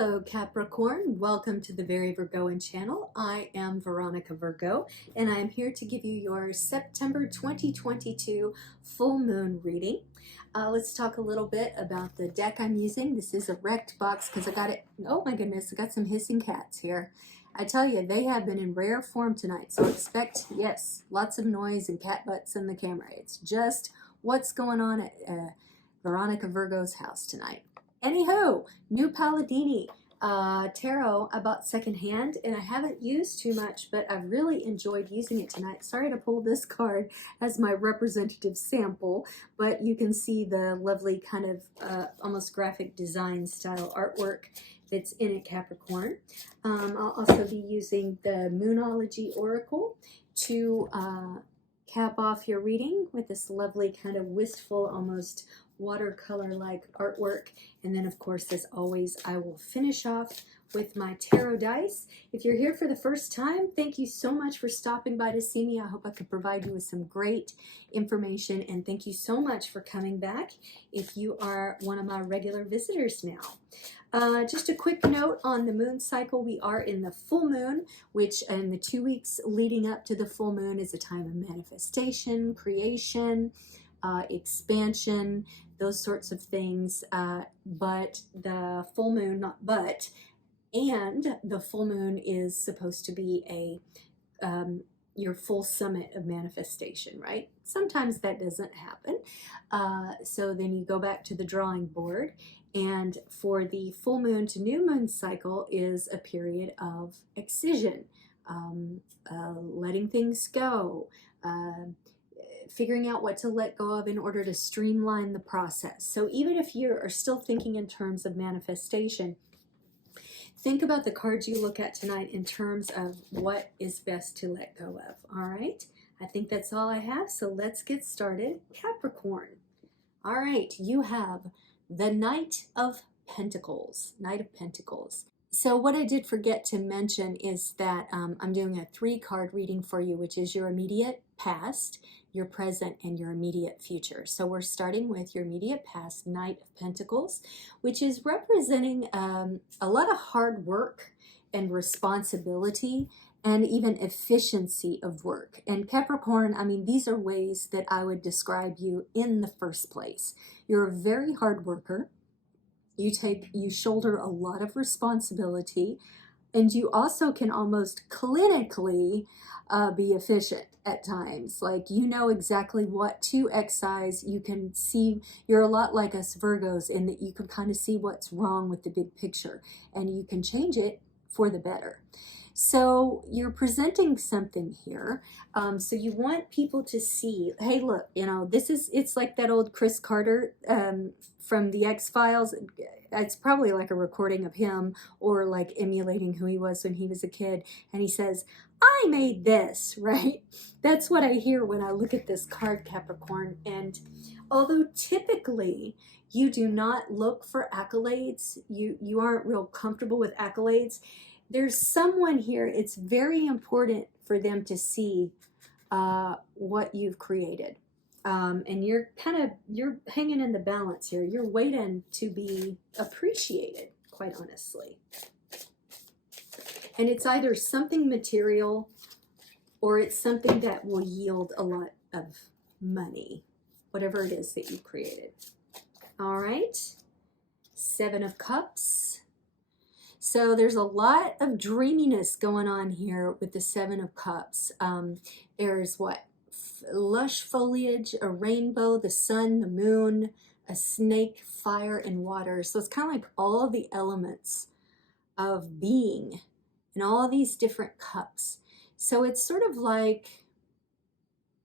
Hello Capricorn, welcome to the Very Virgoan channel. I am Veronica Virgo and I am here to give you your September 2022 full moon reading. Let's talk a little bit about the deck I'm using. This is a wrecked box because I got it, oh my goodness, I got some hissing cats here. I tell you, they have been in rare form tonight, so expect, yes, lots of noise and cat butts in the camera. It's just what's going on at Veronica Virgo's house tonight. Anywho, New Palladini tarot I bought secondhand, and I haven't used too much, but I've really enjoyed using it tonight. Sorry to pull this card as my representative sample, but you can see the lovely kind of almost graphic design style artwork that's in it, Capricorn. I'll also be using the Moonology Oracle to cap off your reading with this lovely kind of wistful, almost watercolor-like artwork. And then, of course, as always, I will finish off with my tarot dice. If you're here for the first time, thank you so much for stopping by to see me. I hope I could provide you with some great information, and thank you so much for coming back if you are one of my regular visitors now. Just a quick note on the moon cycle. We are in the full moon, which in the 2 weeks leading up to the full moon is a time of manifestation, creation, expansion, those sorts of things. But the full moon, not but, and the full moon is supposed to be a your full summit of manifestation, right? Sometimes that doesn't happen. So then you go back to the drawing board. And for the full moon to new moon cycle is a period of excision, letting things go, figuring out what to let go of in order to streamline the process. So even if you are still thinking in terms of manifestation, think about the cards you look at tonight in terms of what is best to let go of. All right, I think that's all I have. So let's get started. Capricorn. All right, you have the Knight of Pentacles. Knight of Pentacles. So what I did forget to mention is that I'm doing a 3-card reading for you, which is your immediate past, your present, and your immediate future. So we're starting with your immediate past, Knight of Pentacles, which is representing a lot of hard work and responsibility and even efficiency of work. And Capricorn, I mean, these are ways that I would describe you in the first place. You're a very hard worker. You shoulder a lot of responsibility, and you also can almost clinically be efficient at times. Like, you know exactly what to excise. You can see, you're a lot like us Virgos in that you can kind of see what's wrong with the big picture, and you can change it for the better. So you're presenting something here. So you want people to see, hey, look, you know, it's like that old Chris Carter from the X-Files. It's probably like a recording of him or like emulating who he was when he was a kid. And he says, I made this, right? That's what I hear when I look at this card, Capricorn. And although typically you do not look for accolades, you aren't real comfortable with accolades, there's someone here, it's very important for them to see what you've created. And you're hanging in the balance here. You're waiting to be appreciated, quite honestly. And it's either something material or it's something that will yield a lot of money, whatever it is that you created. All right, 7 of Cups. So there's a lot of dreaminess going on here with the 7 of Cups. There's what? Lush foliage, a rainbow, the sun, the moon, a snake, fire, and water. So it's kind of like all of the elements of being in all these different cups. So it's sort of like,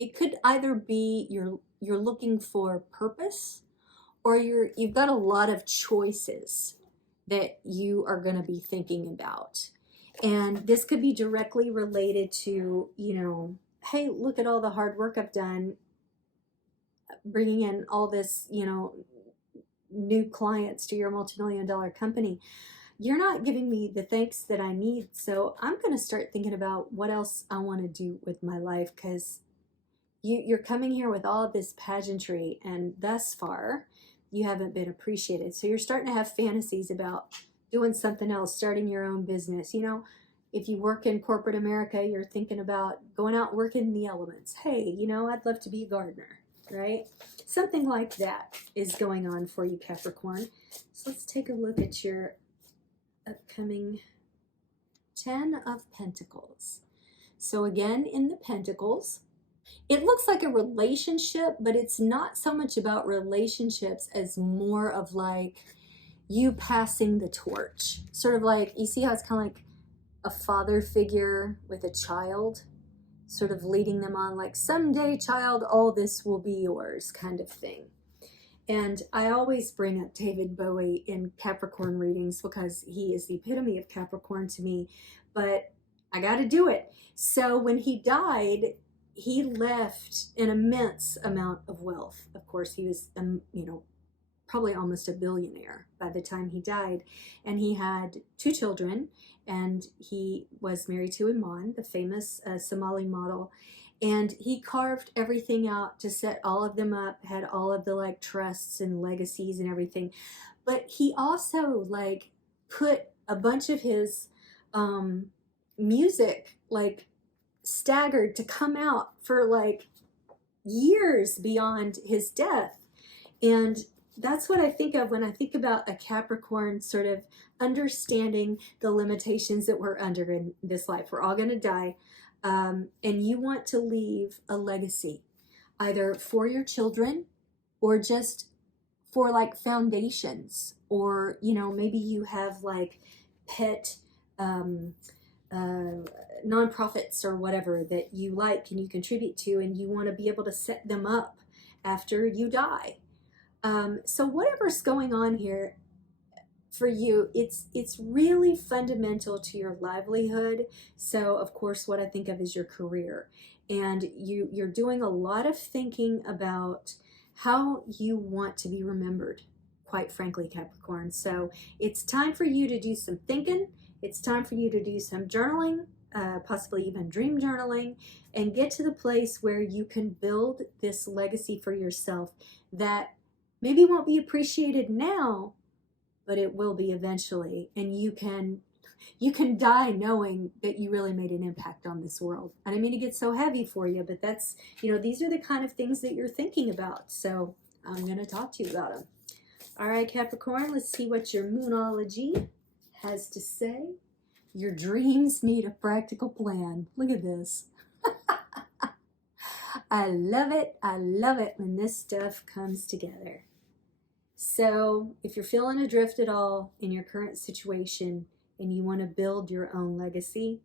it could either be you're looking for purpose, or you've got a lot of choices that you are going to be thinking about. And this could be directly related to, you know, hey, look at all the hard work I've done bringing in all this, you know, new clients to your multi-million-dollar company. You're not giving me the thanks that I need, so I'm going to start thinking about what else I want to do with my life, because you're coming here with all of this pageantry, and thus far you haven't been appreciated. So you're starting to have fantasies about doing something else, starting your own business. You know, if you work in corporate America, you're thinking about going out and working in the elements. Hey, you know, I'd love to be a gardener, right? Something like that is going on for you, Capricorn. So let's take a look at your upcoming 10 of Pentacles. So again, in the Pentacles, it looks like a relationship, but it's not so much about relationships as more of like you passing the torch. Sort of like, you see how it's kind of like a father figure with a child, sort of leading them on, like, someday, child, all this will be yours, kind of thing. And I always bring up David Bowie in Capricorn readings because he is the epitome of Capricorn to me, but I got to do it. So when he died, he left an immense amount of wealth. Of course, he was, you know, probably almost a billionaire by the time he died. And he had 2 children, and he was married to Iman, the famous Somali model. And he carved everything out to set all of them up, had all of the like trusts and legacies and everything. But he also like put a bunch of his music like staggered to come out for like years beyond his death. And that's what I think of when I think about a Capricorn sort of understanding the limitations that we're under in this life. We're all going to die. And you want to leave a legacy, either for your children or just for like foundations, or, you know, maybe you have like pet nonprofits or whatever that you like and you contribute to, and you want to be able to set them up after you die. So whatever's going on here for you, it's really fundamental to your livelihood. So of course, what I think of is your career, and you're doing a lot of thinking about how you want to be remembered, quite frankly, Capricorn. So it's time for you to do some thinking. It's time for you to do some journaling, possibly even dream journaling, and get to the place where you can build this legacy for yourself that maybe won't be appreciated now, but it will be eventually. And you can die knowing that you really made an impact on this world. I didn't mean to get so heavy for you, but that's, you know, these are the kind of things that you're thinking about. So I'm going to talk to you about them. All right, Capricorn, let's see what your Moonology has to say. Your dreams need a practical plan. Look at this. I love it. I love it when this stuff comes together. So if you're feeling adrift at all in your current situation and you want to build your own legacy,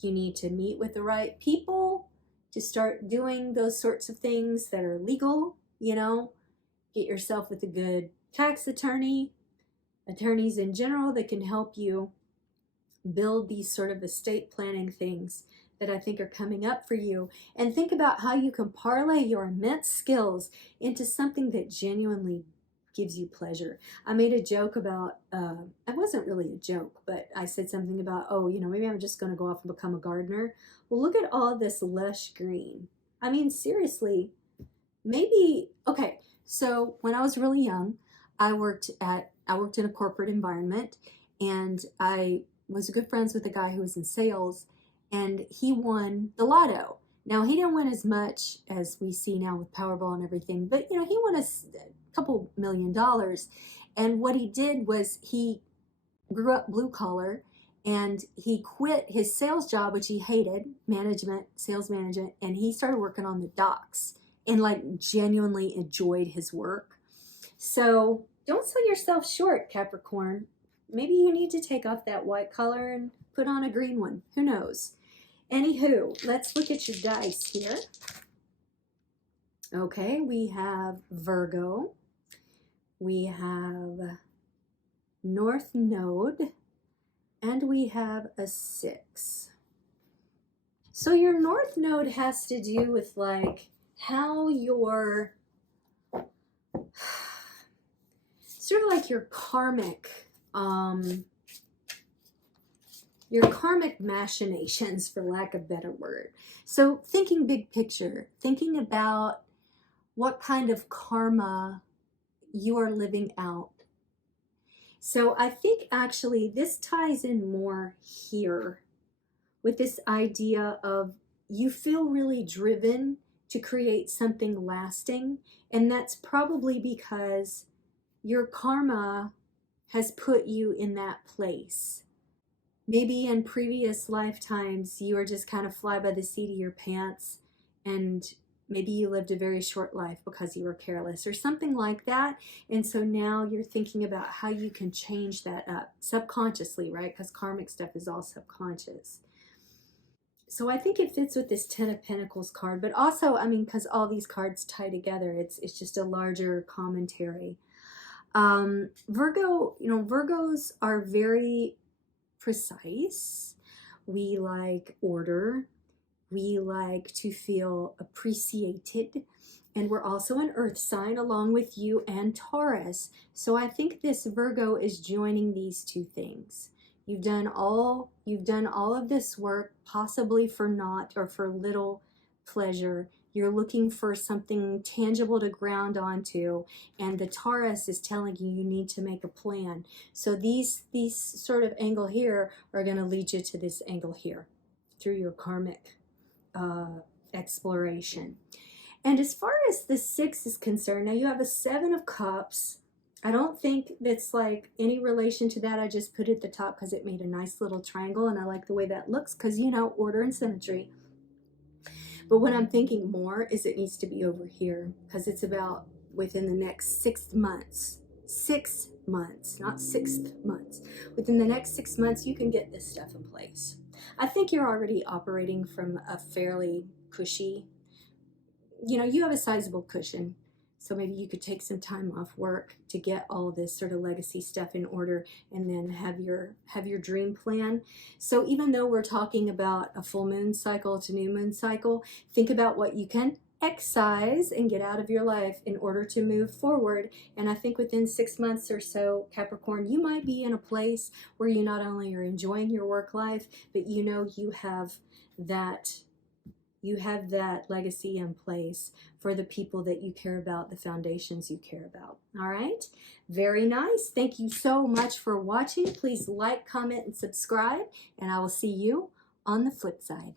you need to meet with the right people to start doing those sorts of things that are legal, you know. Get yourself with a good tax attorney, attorneys in general that can help you build these sort of estate planning things that I think are coming up for you. And think about how you can parlay your immense skills into something that genuinely gives you pleasure. I made a joke about, it wasn't really a joke, but I said something about, oh, you know, maybe I'm just going to go off and become a gardener. Well, look at all this lush green. I mean, seriously, maybe, okay. So when I was really young, I worked in a corporate environment, and I was good friends with a guy who was in sales, and he won the lotto. Now, he didn't win as much as we see now with Powerball and everything, but, you know, he won a couple $1 million. And what he did was he grew up blue collar, and he quit his sales job, which he hated, sales management, and he started working on the docks and like genuinely enjoyed his work. So don't sell yourself short, Capricorn. Maybe you need to take off that white color and put on a green one. Who knows? Anywho, let's look at your dice here. Okay, we have Virgo. We have North Node. And we have a 6. So your North Node has to do with like how your, sort of like your karmic machinations, for lack of a better word. So thinking big picture, thinking about what kind of karma you are living out. So I think actually this ties in more here with this idea of you feel really driven to create something lasting, and that's probably because your karma has put you in that place. Maybe in previous lifetimes you were just kind of fly by the seat of your pants, and maybe you lived a very short life because you were careless or something like that. And so now you're thinking about how you can change that up subconsciously, right? Because karmic stuff is all subconscious. So I think it fits with this Ten of Pentacles card, but also, I mean, because all these cards tie together, it's just a larger commentary. Virgo, you know, Virgos are very precise. We like order. We like to feel appreciated. And we're also an earth sign along with you and Taurus. So I think this Virgo is joining these two things. You've done all of this work, possibly for naught or for little pleasure. You're looking for something tangible to ground onto, and the Taurus is telling you you need to make a plan. So these sort of angle here are going to lead you to this angle here through your karmic exploration. And as far as the 6 is concerned, now you have a 7 of Cups. I don't think that's like any relation to that. I just put it at the top because it made a nice little triangle, and I like the way that looks because, you know, order and symmetry. But what I'm thinking more is it needs to be over here because it's about within the next 6 months. 6 months, not 6th months. Within the next 6 months, you can get this stuff in place. I think you're already operating from a fairly cushy, you know, you have a sizable cushion. So maybe you could take some time off work to get all this sort of legacy stuff in order, and then have your dream plan. So even though we're talking about a full moon cycle to new moon cycle, think about what you can excise and get out of your life in order to move forward. And I think within 6 months or so, Capricorn, you might be in a place where you not only are enjoying your work life, but you know you have that legacy in place for the people that you care about, the foundations you care about. All right, very nice. Thank you so much for watching. Please like, comment, and subscribe, and I will see you on the flip side.